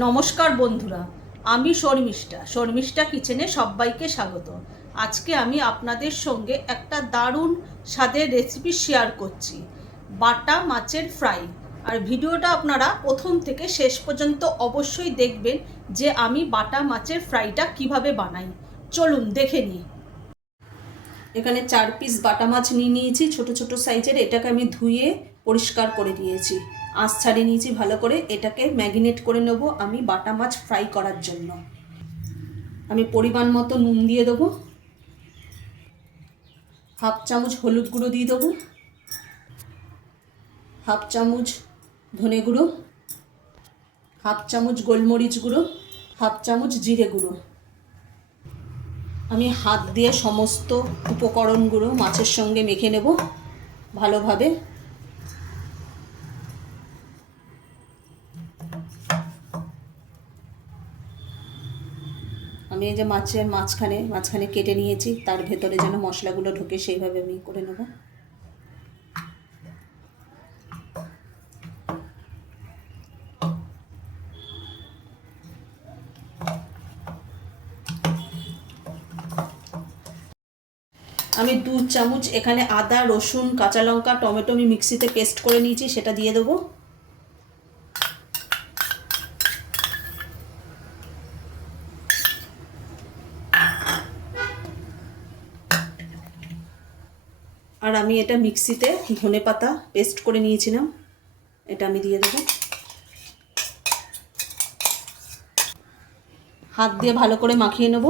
নমস্কার বন্ধুরা, আমি শর্মিষ্ঠা কিচেনে সবাইকে স্বাগত। আজকে আমি আপনাদের সঙ্গে একটা দারুণ স্বাদের রেসিপি শেয়ার করছি, বাটা মাছের ফ্রাই। আর ভিডিওটা আপনারা প্রথম থেকে শেষ পর্যন্ত অবশ্যই দেখবেন যে আমি বাটা মাছের ফ্রাইটা কিভাবে বানাই। চলুন দেখে নিই। এখানে 4 পিস বাটা মাছ নিয়ে নিয়েছি, ছোট ছোট সাইজের। এটাকে আমি ধুয়ে পরিষ্কার করে নিয়েছি, আঁশ ছাড়িয়ে নিয়েছি ভালো করে। এটাকে ম্যারিনেট করে নেব আমি বাটা মাছ ফ্রাই করার জন্য। আমি পরিমাণ মতো নুন দিয়ে দেবো, হাফ চামচ হলুদ গুঁড়ো দিয়ে দেবো, হাফ চামচ ধনে গুঁড়ো, হাফ চামচ গোলমরিচ গুঁড়ো, হাফ চামচ জিরে গুঁড়ো। আমি হাত দিয়ে সমস্ত উপকরণগুলো মাছের সঙ্গে মেখে নেব ভালোভাবে। আমি এই যে মাছের মাঝখানে কেটে নিয়েছি, তার ভেতরে যেন মশলাগুলো ঢোকে সেইভাবে আমি করে নেব। আমি 2 চামচ এখানে আদা, রসুন, কাঁচা লঙ্কা, টমেটো আমি মিক্সিতে পেস্ট করে নিয়েছি, সেটা দিয়ে দেবো। আর আমি এটা মিক্সিতে ধনেপাতা পেস্ট করে নিয়েছিলাম, এটা আমি দিয়ে দেবো। হাত দিয়ে ভালো করে মাখিয়ে নেব।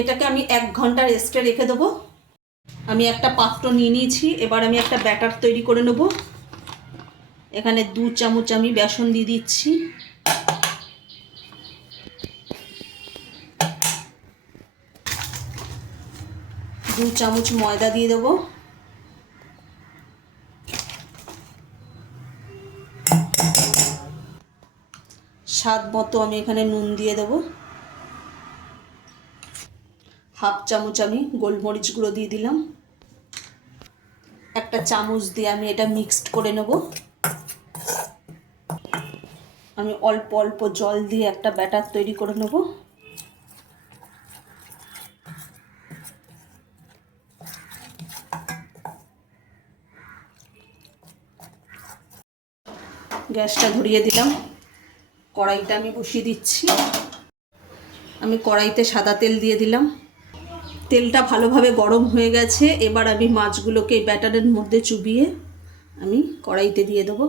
এটাকে আমি 1 ঘন্টা রেস্টে রেখে দেবো। আমি একটা পাত্র নিয়ে নিয়েছি, এবার আমি একটা ব্যাটার তৈরি করে নেব। এখানে 2 চামচ আমি বেসন দিয়ে দিচ্ছি, 2 চামচ ময়দা দিয়ে দেবো, স্বাদ মতো আমি এখানে নুন দিয়ে দেবো, হাফ চামচ আমি গোলমরিচ গুঁড়ো দিয়ে দিলাম। একটা চামচ দিয়ে আমি এটা মিক্সড করে নেব। আমি অল্প অল্প জল দিয়ে একটা ব্যাটার তৈরি করে নেব। গ্যাসটা ধরিয়ে দিলাম, কড়াইটা আমি বসিয়ে দিচ্ছি। আমি কড়াইতে সাদা তেল দিয়ে দিলাম, তেলটা ভালোভাবে গরম হয়ে গেছে। এবার আমি মাছগুলোকে ব্যাটারের মধ্যে চুবিয়ে আমি কড়াইতে দিয়ে দেবো।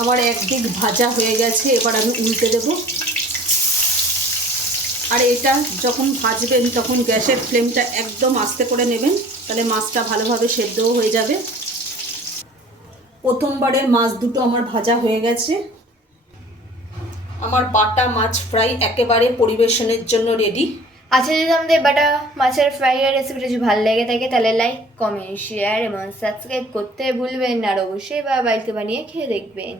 আমার একদিক ভাজা হয়ে গেছে, এবার আমি উল্টে দেব। আর এটা যখন ভাজবেন তখন গ্যাসের ফ্লেমটা একদম আস্তে করে নেবেন, তাহলে মাছটা ভালোভাবে সেদ্ধও হয়ে যাবে। প্রথমবারের মাছ দুটো আমার ভাজা হয়ে গেছে। আমার বাটা মাছ ফ্রাই একেবারে পরিবেশনের জন্য রেডি। আচ্ছা, যদি আমাদের বাটা মাছের ফ্রাইয়ের রেসিপিটা যদি ভালো লেগে থাকে তাহলে লাইক, কমেন্ট, শেয়ার এবং সাবস্ক্রাইব করতে ভুলবেন না। আর অবশ্যই বাড়িতে বানিয়ে খেয়ে দেখবেন।